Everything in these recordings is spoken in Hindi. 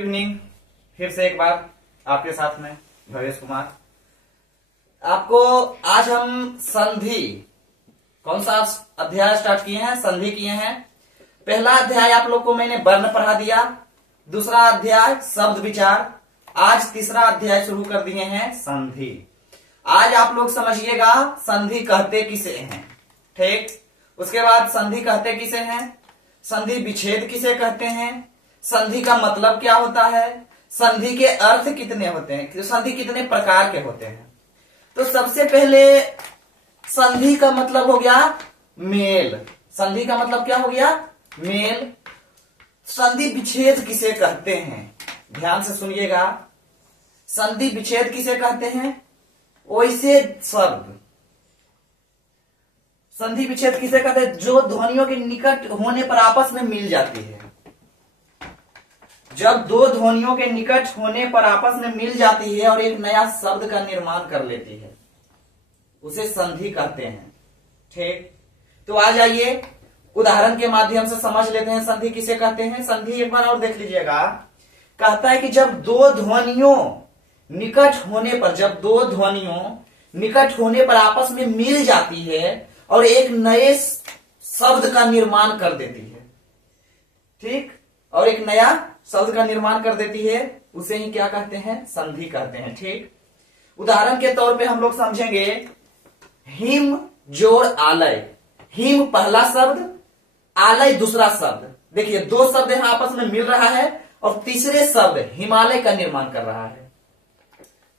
इवनिंग। फिर से एक बार आपके साथ में भवेश कुमार। आपको आज हम संधि, कौन सा अध्याय स्टार्ट किए हैं? संधि किए हैं। पहला अध्याय आप लोग को मैंने वर्ण पढ़ा दिया, दूसरा अध्याय शब्द विचार, आज तीसरा अध्याय शुरू कर दिए हैं संधि। आज आप लोग समझिएगा संधि कहते किसे हैं, ठीक। उसके बाद संधि कहते किसे हैं, संधि विच्छेद किसे कहते हैं, संधि का मतलब क्या होता है, संधि के अर्थ कितने होते हैं, संधि कितने प्रकार के होते हैं। तो सबसे पहले संधि का मतलब हो गया मेल। संधि का मतलब क्या हो गया? मेल। संधि विच्छेद किसे कहते हैं, ध्यान से सुनिएगा। संधि विच्छेद किसे कहते हैं? वैसे शब्द। संधि विच्छेद किसे कहते हैं? जो ध्वनियों के निकट होने पर आपस में मिल जाती है। जब दो ध्वनियों के निकट होने पर आपस में मिल जाती है और एक नया शब्द का निर्माण कर लेती है, उसे संधि कहते हैं, ठीक। तो आ जाइए उदाहरण के माध्यम से समझ लेते हैं संधि किसे कहते हैं। संधि एक बार और देख लीजिएगा। कहता है कि जब दो ध्वनियों निकट होने पर, जब दो ध्वनियों निकट होने पर आपस में मिल जाती है और एक नए शब्द का निर्माण कर देती है, ठीक, और एक नया शब्द का निर्माण कर देती है, उसे ही क्या कहते हैं? संधि कहते हैं, ठीक। उदाहरण के तौर पे हम लोग समझेंगे हिम जोड़ आलय। हिम पहला शब्द, आलय दूसरा शब्द। देखिए दो शब्द यहां आपस में मिल रहा है और तीसरे शब्द हिमालय का निर्माण कर रहा है।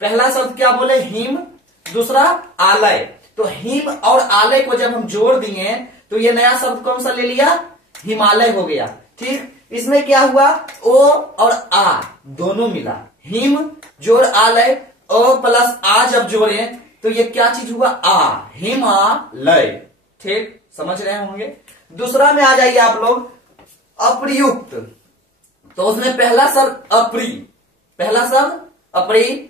पहला शब्द क्या बोले? हिम, दूसरा आलय। तो हिम और आलय को जब हम जोड़ दिए तो ये नया शब्द कौन सा ले लिया? हिमालय हो गया, ठीक। इसमें क्या हुआ? ओ और आ दोनों मिला, हिम जोड़ आलय, ओ प्लस आ जब जोड़े तो ये क्या चीज हुआ? आ, हिमालय, ठीक, समझ रहे होंगे। दूसरा में आ जाइए आप लोग, अप्रयुक्त। तो उसमें पहला शब्द अप्री, पहला शब्द अप्री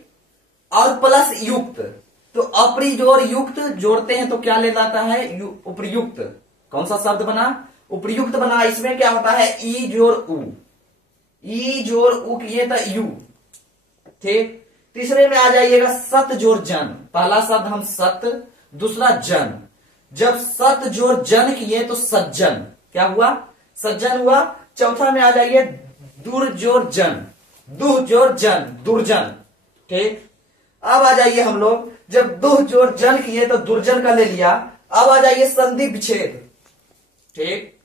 और प्लस युक्त। तो अप्री जोड़ युक्त जोड़ते हैं तो क्या ले जाता है? उपयुक्त। कौन सा शब्द बना? उपयुक्त बना। इसमें क्या होता है? ई जोड़ उ, ई जोड़ उ किए तो यू, ठीक। तीसरे में आ जाइएगा सत जोड़ जन। पहला शब्द हम सत, दूसरा जन। जब सत जोड़ जन किए तो सज्जन, क्या हुआ? सज्जन हुआ। चौथा में आ जाइए दुर जोड़ जन, दुह जोड़ जन, दुर्जन, ठीक। अब आ जाइए हम लोग, जब दुह जोड़ जन किए तो दुर्जन का ले लिया। अब आ जाइए संधि विच्छेद, ठीक।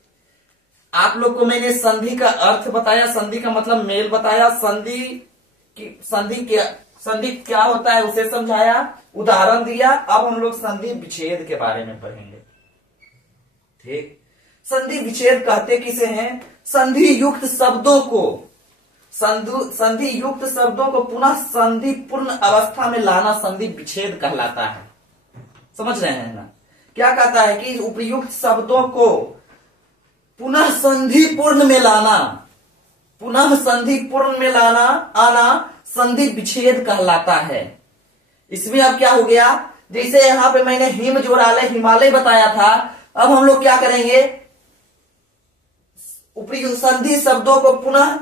आप लोग को मैंने संधि का अर्थ बताया, संधि का मतलब मेल बताया, संधि क्या होता है उसे समझाया, उदाहरण दिया। अब हम लोग संधि विच्छेद के बारे में पढ़ेंगे, ठीक। संधि विच्छेद कहते किसे हैं? संधि युक्त शब्दों को, संधि युक्त शब्दों को पुनः संधि पूर्ण अवस्था में लाना संधि विच्छेद कहलाता है। समझ रहे हैं ना? क्या कहता है कि उपयुक्त शब्दों को पुनः संधि पूर्ण में लाना, पुनः संधि पूर्ण में लाना, आना संधि विच्छेद कहलाता है। इसमें अब क्या हो गया? जैसे यहां पे मैंने हिम जोड़ आलय हिमालय बताया था, अब हम लोग क्या करेंगे? उपयुक्त संधि शब्दों को पुनः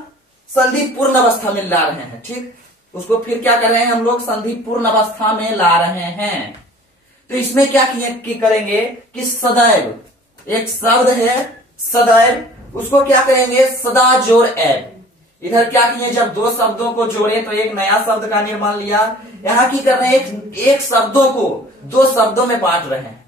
संधि पूर्ण अवस्था में ला रहे हैं, ठीक। उसको फिर क्या कर रहे हैं हम लोग? संधि पूर्ण अवस्था में ला रहे हैं। तो इसमें क्या करेंगे कि सदैव, एक शब्द है सदैव, उसको क्या करेंगे? सदा जोड़ एब। इधर क्या किए? जब दो शब्दों को जोड़े तो एक नया शब्द का निर्माण लिया। यहां की कर रहे हैं एक शब्दों को दो शब्दों में बांट रहे हैं।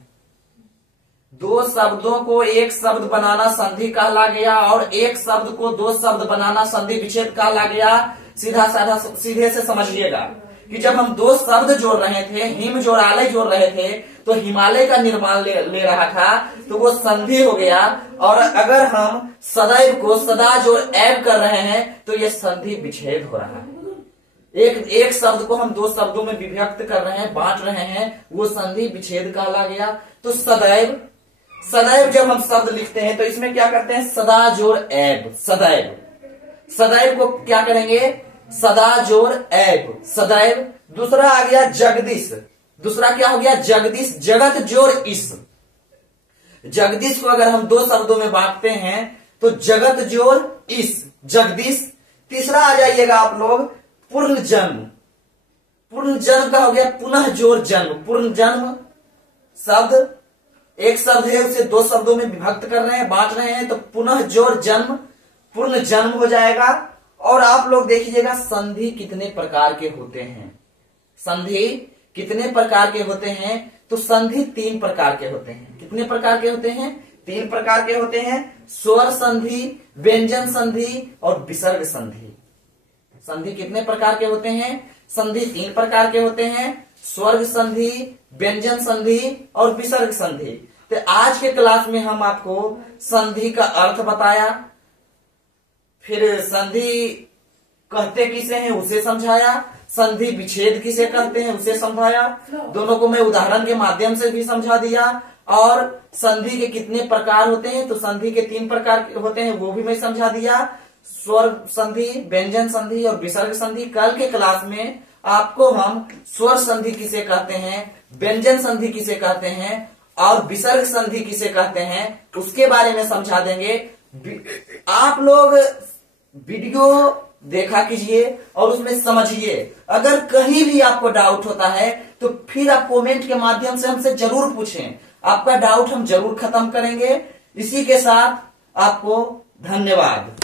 दो शब्दों को एक शब्द बनाना संधि कहला गया और एक शब्द को दो शब्द बनाना संधि विच्छेद कहला गया। सीधे से समझिएगा कि जब हम दो शब्द जोड़ रहे थे, हिम जोड़ आलय जोड़ रहे थे, तो हिमालय का निर्माण ले रहा था, तो वो संधि हो गया। और अगर हम सदैव को सदा जोड़ एब कर रहे हैं तो ये संधि विच्छेद हो रहा है। एक शब्द को हम दो शब्दों में विभक्त कर रहे हैं, बांट रहे हैं, वो संधि विच्छेद कहला गया। तो सदैव, सदैव जब हम शब्द लिखते हैं तो इसमें क्या करते हैं? सदा जोड़ एब, सदैव। सदैव को क्या करेंगे? सदा जोड़ एब, सदैव। दूसरा आ गया जगदीश। दूसरा क्या हो गया? जगदीश, जगत जोड़ इस। जगदीश को अगर हम दो शब्दों में बांटते हैं तो जगत जोड़ इस, जगदीश। तीसरा आ जाइएगा आप लोग पूर्ण जन्म। पूर्ण जन्म का हो गया पुनः जोर जन्म। पूर्ण जन्म शब्द एक शब्द है, उसे दो शब्दों में विभक्त कर रहे हैं, बांट रहे हैं, तो पुनः जोर जन्म पूर्ण जन्म हो जाएगा। और आप लोग देखिएगा संधि कितने प्रकार के होते हैं। संधि कितने प्रकार के होते हैं? तो संधि 3 प्रकार के होते हैं। कितने प्रकार के होते हैं? 3 प्रकार के होते हैं। स्वर संधि, व्यंजन संधि और विसर्ग संधि। संधि कितने प्रकार के होते हैं? संधि 3 प्रकार के होते हैं, स्वर्ग संधि, व्यंजन संधि और विसर्ग संधि। तो आज के क्लास में हम आपको संधि का अर्थ बताया, फिर संधि कहते किसे हैं उसे समझाया, संधि विच्छेद किसे कहते हैं उसे समझाया, दोनों को मैं उदाहरण के माध्यम से भी समझा दिया। और संधि के कितने प्रकार होते हैं, तो संधि के 3 प्रकार होते हैं वो भी मैं समझा दिया, स्वर संधि, व्यंजन संधि और विसर्ग संधि। कल के क्लास में आपको हम स्वर संधि किसे कहते हैं, व्यंजन संधि किसे कहते हैं और विसर्ग संधि किसे कहते हैं उसके बारे में समझा देंगे। आप लोग वीडियो देखा कीजिए और उसमें समझिए। अगर कहीं भी आपको डाउट होता है तो फिर आप कमेंट के माध्यम से हमसे जरूर पूछें, आपका डाउट हम जरूर खत्म करेंगे। इसी के साथ आपको धन्यवाद।